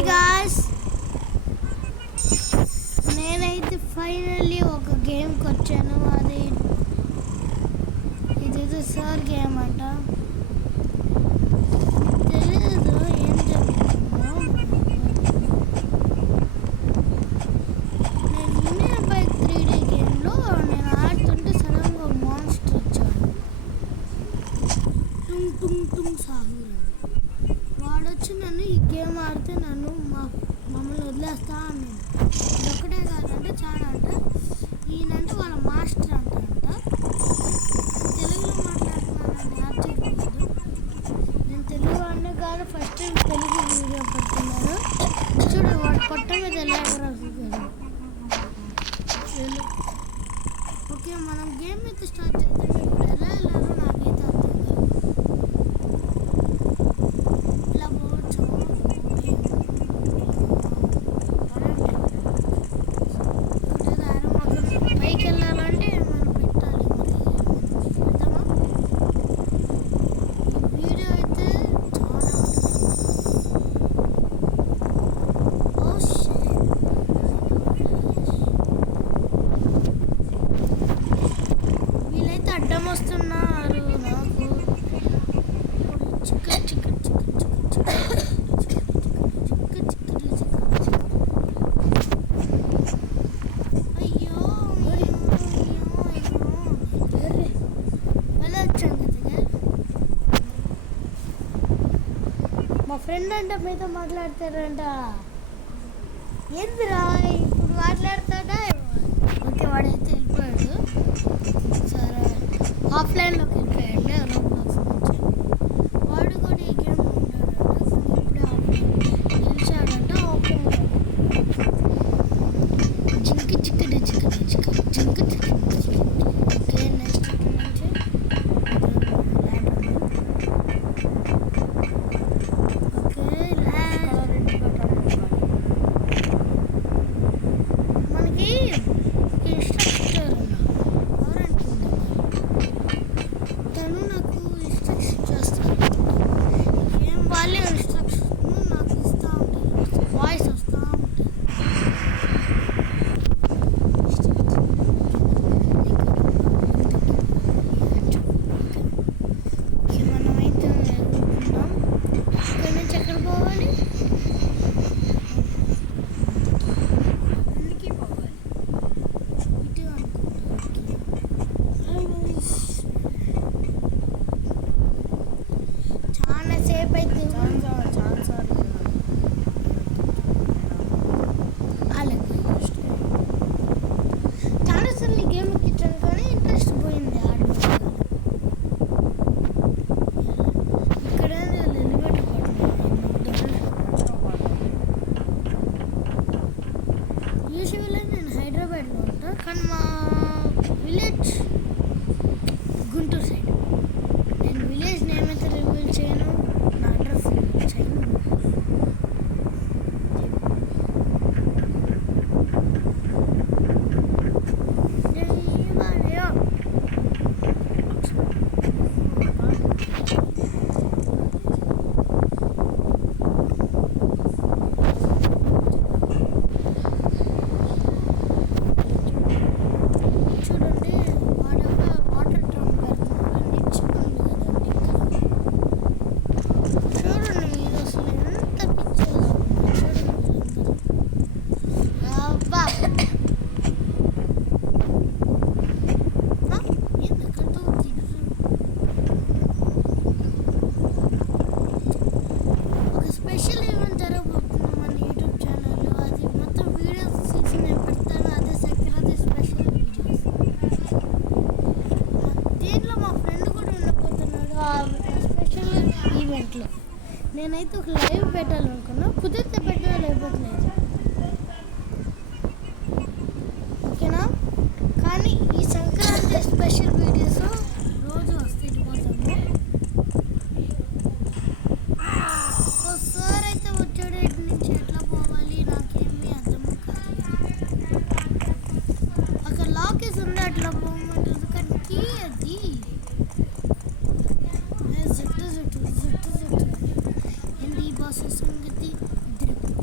Hi guys, నేనైతే finally ఒక గేమ్కి వచ్చాను. అది ఇదేదో సార్ గేమ్ అంట. తెలియదు ఏం జరుగుతుందో. నేను ఇండియన్ బైక్ 3D గేమ్లో నేను ఆడుతుంటే సడన్గా మాన్స్టర్ వచ్చాడు. టుంగ్ టుంగ్ టుంగ్ సాహూర్ వాడొచ్చి నన్ను ఈ గేమ్ ఆడితే నన్ను మమ్మల్ని వదిలేస్తా అన్నాడు. ఒక్కటే కాదంటే చాలా అంట. ఈయనంటే వాళ్ళ మాస్టర్ అంట. తెలుగులో మాట్లాడుతున్నానండి, ఆశ్చర్యపోవద్దు. నేను తెలుగు అన్నీ కాదు, ఫస్ట్ టైం తెలుగు వీడియో పెడుతున్నాను. చూడు వాడు పొట్ట మీద వెళ్ళాడు. ఓకే, మనం గేమ్ అయితే స్టార్ట్ చేద్దాం. ఇప్పుడు ఎలా వెళ్ళాలో నాకైతే అర్థం కాదు. ఇలా పోవచ్చు. పైకి వెళ్ళాలంటే మనం పెట్టాలి. పెడతామా? వీడియో అయితే చాలా వీళ్ళైతే అడ్డం వస్తున్నారు నాకు. చికెన్ చికెన్ చికెన్ చికెన్ అయ్యో మా ఫ్రెండ్ అంటే మీతో మాట్లాడతాడంట. ఏందిరా ఇప్పుడు మాట్లాడతాడా? ఓకే, వాడైతే వెళ్ళిపోయాడు. సరే, ఆఫ్లైన్లోకి వెళ్ళిపోయాడు. రోబ్లాక్స్ నుంచి వాడు కూడా ఈ గేమ్ ఉన్నాడంట. ఇప్పుడే ఆఫ్లైన్ గెలిచాడంట. ఓకే, జింకి చిక్కడి చిక్కడి చిక్కడి జింకి చిక్కడి. ఓకే, నెక్స్ట్ ఇక్కడ నుంచి మనకి ఇన్స్ట్రక్టర్ తను నాకు ఇన్స్ట్రక్షన్ చేస్తాను. ఏం వాళ్ళే ఇన్స్ట్రక్షన్ నాకు ఇస్తూ ఉంటారు. వాయిస్ వస్తూ ఉంటుంది. మనమైతే ఎదుర్కొంటాం. ఇక్కడ నుంచి ఎక్కడ పోవాలి? అన్నికి పోవాలి. ఇటు అనుకుంటా. చాలా సేపు అయితే చాలా సార్లు గేమ్ ఎక్కించాను కానీ ఇంట్రెస్ట్ పోయింది ఆడడం. ఇక్కడ ఎలివేటర్ యూజువల్గా నేను హైదరాబాద్లో ఉంటాను, కానీ మా విలేజ్ గుంటూరు సైడ్. నేను విలేజ్ నేమ్ అయితే రివీల్ చేయను, నా అడ్రస్ రివీల్ చేయను. చూడండి, వాటర్ డ్రమ్ పెడుతున్నారు. నిచ్చుకుంది కదండి ఇక్కడ. చూడండి మీరు అసలు ఎంత పిచ్చర్లో ఉన్నారు. చూడండి మీరందరూ. అబ్బా ఎందుకంటూ ఒక స్పెషల్ ఈవెంట్ జరగబోతుంది మన యూట్యూబ్ ఛానల్లో. అది మొత్తం వీడియోస్ తీసి నేను పెడతాను. అదే సెక్రటరీ స్పెషల్ వీడియోస్. దీంట్లో మా ఫ్రెండ్ కూడా ఉండబోతున్నాడు ఆ స్పెషల్ ఈవెంట్లో. నేనైతే ఒక లైవ్ పెట్టాలనుకున్నా, కుదిరితే పెట్టినా లేకపోతే లేదు. ఓకేనా? కానీ ఈ సంక్రాంతి స్పెషల్ వీడియోస్ రోజు వస్తే ఇటుపోతాము. ఓ సార్ అయితే వచ్చాడు. ఇటు నుంచి ఎట్లా పోవాలి నాకేమీ అర్థం కాలేదు. అక్కడ లాకేస్ ఉంది, అట్లా పోమంటుంది. కానీ కీ అది జుట్టు జుట్టు జుట్టు జుట్టు ఏంటి ఈ బాస్ సంగతి. తిరుపతి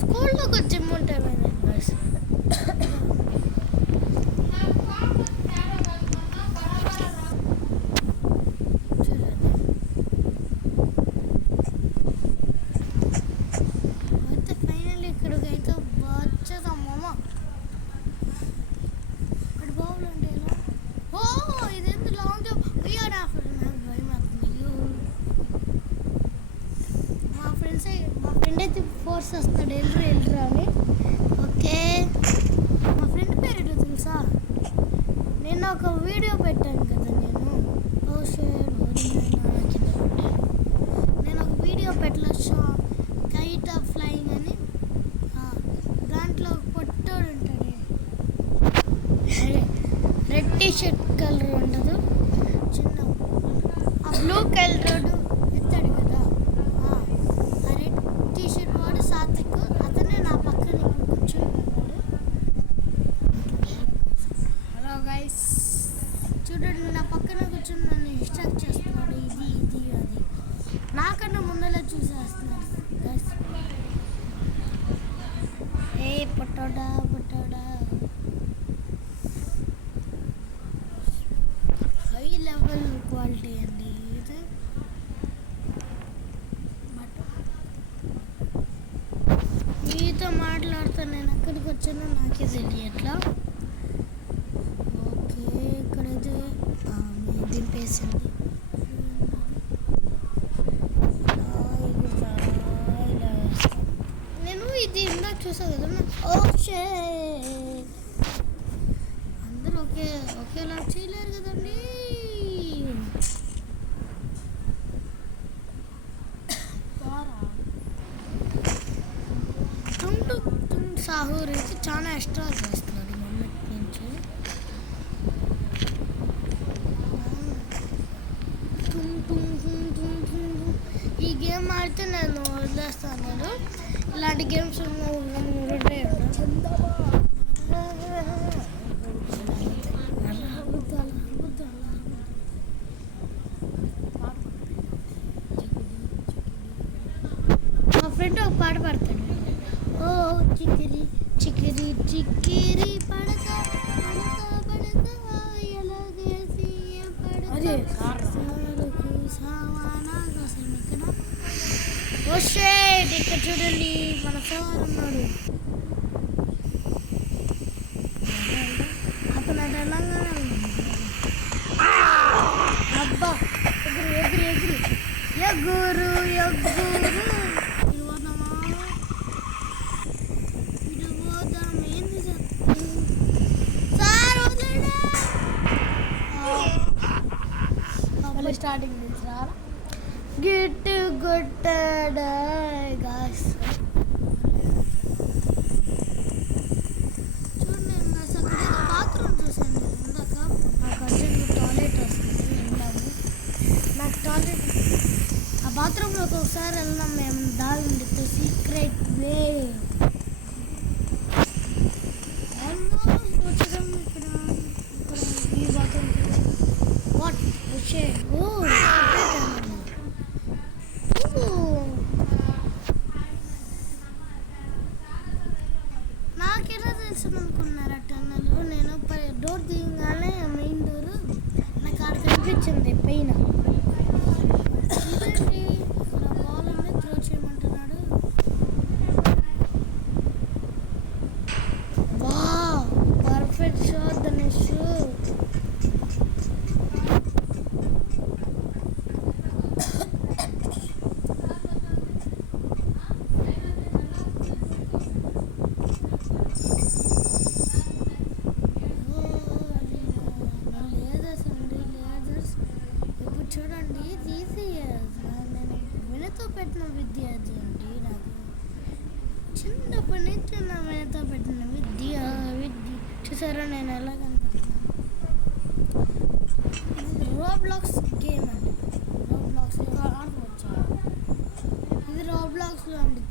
స్కూల్లో ఒక జిమ్ ఉంటుంది బస్. అయితే ఫైనల్లీ ఇక్కడికి అయితే వచ్చేసాం మామ. అక్కడ బాగుంటే ఎలా? ఓ ఇదేంటి లాంగ్ జంప్. అయ్యో నా ఫ్రెండ్ నాకు భయం అవుతుంది. అయ్యో మా ఫ్రెండ్ అయితే ఫోర్స్ వస్తాడు వెళ్ళరు అని. ఓకే మా ఫ్రెండ్ పేరు ఏంటో తెలుసా? నేను ఒక వీడియో పెట్టాను కదా నేను ఒక వీడియో పెట్టలేదు కైట్ ఆఫ్ ఫ్లయింగ్ అని. దాంట్లో పొట్టోడు ఉంటాడు, రెడ్ టీ షర్ట్ కలర్ ఉండదు చిన్న, ఆ బ్లూ కలర్ ఎత్తాడు కదా, ఆ రెడ్ టీ షర్ట్ వాడు సాత్విక్. అతనే నా పక్కన ఇప్పుడు కూర్చొని ఉన్నాడు. హలో గైస్ చూడండి, నా పక్కన కూర్చొని నన్ను ఇన్స్ట్రక్ట్ చేస్తున్నాడు. ఇది అది నాకన్నా ముందలా చూసేస్తున్నాడు గైస్. ఏ పొట్టోడా హై లెవెల్ క్వాలిటీ అండి ఇది. బట్ మీతో మాట్లాడుతా నేను ఎక్కడికి వచ్చానో నాకే తెలియట్లా. ఓకే ఇక్కడైతే దింపేసింది. నేను ఇది ఇందాక చూసా కదా. ఓకే అందరూ ఒకేలా చేయలేరు కదండి. సాహూర్ అయితే చాలా ఎక్స్ట్రా చేస్తున్నాడు మొన్నటి నుంచి. ఈ గేమ్ ఆడితే నేను వదిలేస్తాను. ఇలాంటి గేమ్స్ ఉంటే మా ఫ్రెండ్ ఒక పాట పాడతాడు. ఓ చిక్కిరి చిక్కిరి చిక్కిరి పడక పడక ఎలాగేసి ఓ షేట్ ఇక్కడ చూడండి మన సార్ ఉన్నాడు. అతను తెలంగాణ అబ్బా ఎగురు ఏంది సార్ స్టార్టింగ్ సార్ గిట్టు కొట్టాడా గాస్. చూడండి అక్కడ బాత్రూమ్ చూసాను ఇందాక. నాకు అర్జెంట్గా టాయిలెట్ వస్తుంది వెళ్ళాము. నాకు టాయిలెట్ ఆ బాత్రూంలోకి ఒకసారి వెళ్దాం మేము. దాగుంది సీక్రెట్ వే వచ్చాం ఇక్కడ ఈ బాత్రూమ్. వాట్ వచ్చే నాకెలా తెలుసు అనుకున్నారా టన్నల్? నేను డోర్ తీయగానే మెయిన్ డోర్ నాకు ఆడ కనిపించింది పైన. ఇదేంటి ఇక్కడ బాల్ అన్నీ త్రో చేయమంటున్నాడు. వా పర్ఫెక్ట్ షాట్ ధనేష్. చూడండి నేను వెనతో పెట్టిన విద్యార్థి అండి. నాకు చిన్నప్పటి నుంచి నా వెనతో పెట్టిన విద్య చూసారా నేను ఎలా కనపడుతున్నాను. ఇది రోబ్లాక్స్ గేమ్ అండి. రోబ్లాక్స్ ఆడవచ్చా? ఇది రోబ్లాక్స్లో అండి.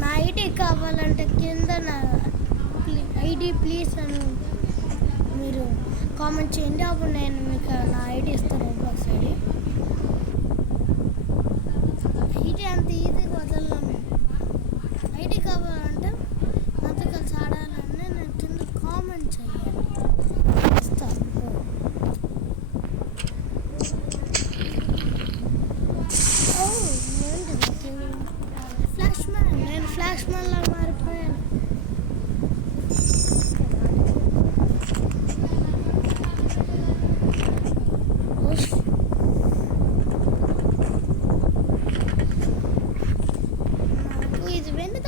నా ఐడి కావాలంటే కింద నా ఐడి ప్లీజ్ అని మీరు కామెంట్ చేయండి. అప్పుడు నేను మీకు నా ఐడి ఇస్తాను, రోబ్లాక్స్ ఐడి. ఐడి అంత ఈజీగా వదలను మేము. ఐడి కావాలంటే నాతో కలిసి ఆడాలంటే నేను కింద కామెంట్ చేయాలి, ఇస్తాను. ఫ్లాష్ మ్యాన్, నేను ఫ్లాష్ మ్యాన్లా మారిపోయాను. ఇది వెనుక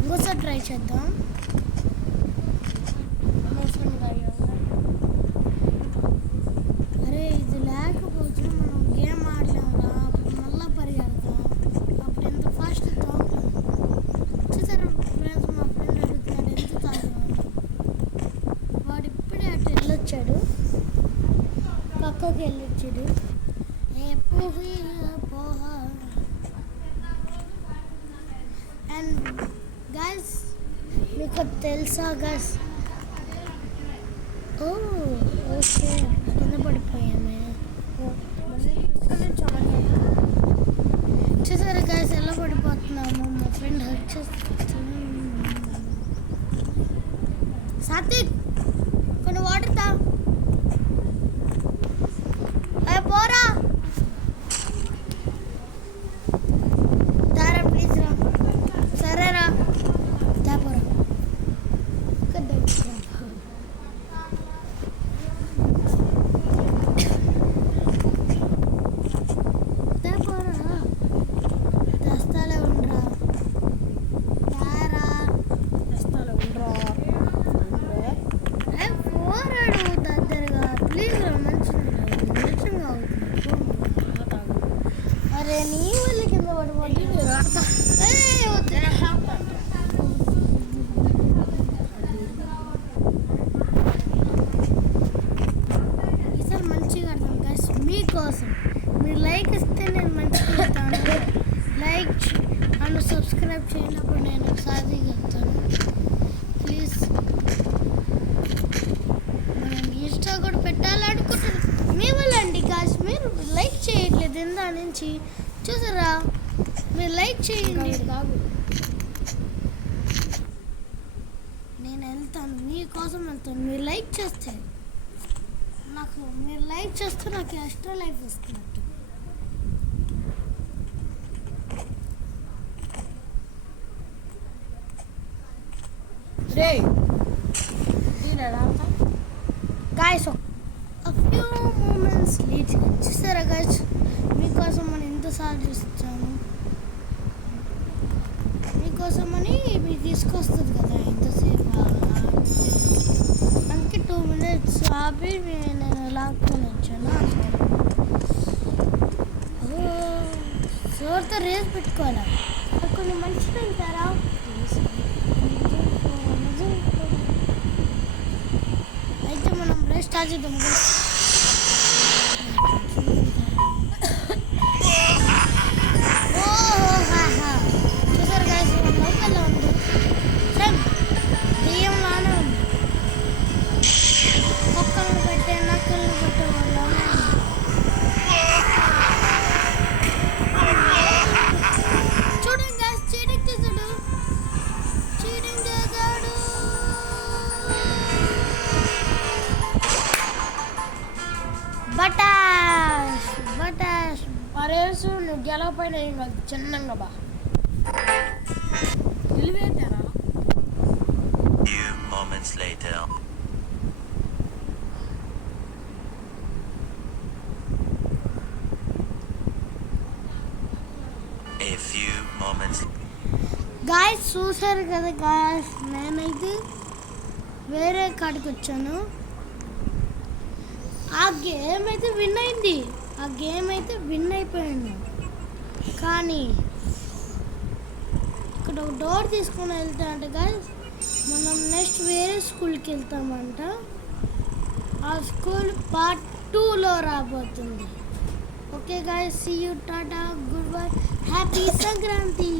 ఇంకోసారి ట్రై చేద్దాం. అరే ఇది లేకపోతే మనం గేమ్ ఆడలేమురా, అప్పుడు మళ్ళీ పరిగెడతాం. అప్పుడు ఎంత ఫాస్ట్ తాగుతాం. చూసారా ఫ్రెండ్స్, మా ఫ్రెండ్ అడుగుతున్నాడు ఎంత తాగుతాం. వాడు ఇప్పుడే అటు వెళ్ళొచ్చాడు, పక్కకి వెళ్ళొచ్చాడు. అండ్ గైస్ మీకు తెలుసా గైస్, ఓకే కింద పడిపోయామే. చూసారా గైస్ ఎలా పడిపోతున్నాము. మా ఫ్రెండ్ హెల్ప్ చేస్తాను. సాత్విక్ కొన్ని వాటర్ తా, పోరా దారా ప్లీజ్ రా. సరేరా దాపోరా. దస్తాలే ఉండరా, పోరాడు దగ్గరగా ప్లీజ్ రా. మంచిగా అవుతుంది. అరే నీ వల్ల కింద పడిపోతుంది. ఈసారి మంచిగా ఆడతాం గైస్ మీకోసం. మీరు లైక్ ఇస్తే నేను మంచిగా ఇస్తాను. లైక్ అండ్ సబ్స్క్రైబ్ చేయనప్పుడు నేను ఒకసారి చెప్తాను ప్లీజ్. మనం ఇన్స్టా కూడా పెట్టాలనుకుంటున్నాను మీ వల్ల అండి గాయస్. మీరు లైక్ చేయట్లేదు ఇందా నుంచి, చూసారా? మీరు లైక్ చేయండి. నేను వెళ్తాను, మీకోసం వెళ్తాను. మీరు లైక్ చేస్తే నాకు ఎక్స్ట్రా లైఫ్ వస్తున్నట్టు. Guys a few moments later, చూసారా గాయస్ మీకోసం అని ఎంతసార్లు చూస్తాను. మీకోసమని మీకు తీసుకొస్తుంది కదా ఎంతసేపు. అందుకే 2 minutes ఆపి నేను లాక్కొని వచ్చాను. ఎవరితో రేస్ పెట్టుకోవాలా, కొన్ని మంచిగా వెళ్తారా. అయితే మనం రేస్ స్టార్ట్ చేద్దాం. చూసారు గాయస్ లోకల్లో ఉంది, సేమ్ బియ్యంలానే ఉంది. కుక్కలను పెట్టే నక్కలను పెట్టే వాళ్ళనే చూడండి గాయస్. చీటింగ్ చేశాడు. బటాష్ పరేసు నువ్వు గెలవపోయిన చిన్నంగా బా తెలివేతారా. గాయస్ చూసారు కదా గాయస్, నేనైతే వేరే కాడికి వచ్చాను. ఆ గేమ్ అయితే విన్ అయిపోయాను. కానీ ఇక్కడ ఒక డోర్ తీసుకొని వెళ్తా అంటే గాయస్ మనం నెక్స్ట్ వేరే స్కూల్కి వెళ్తామంట. ఆ స్కూల్ పార్ట్ 2లో రాబోతుంది. Okay guys, see you, tata, good bye, happy Sankranti.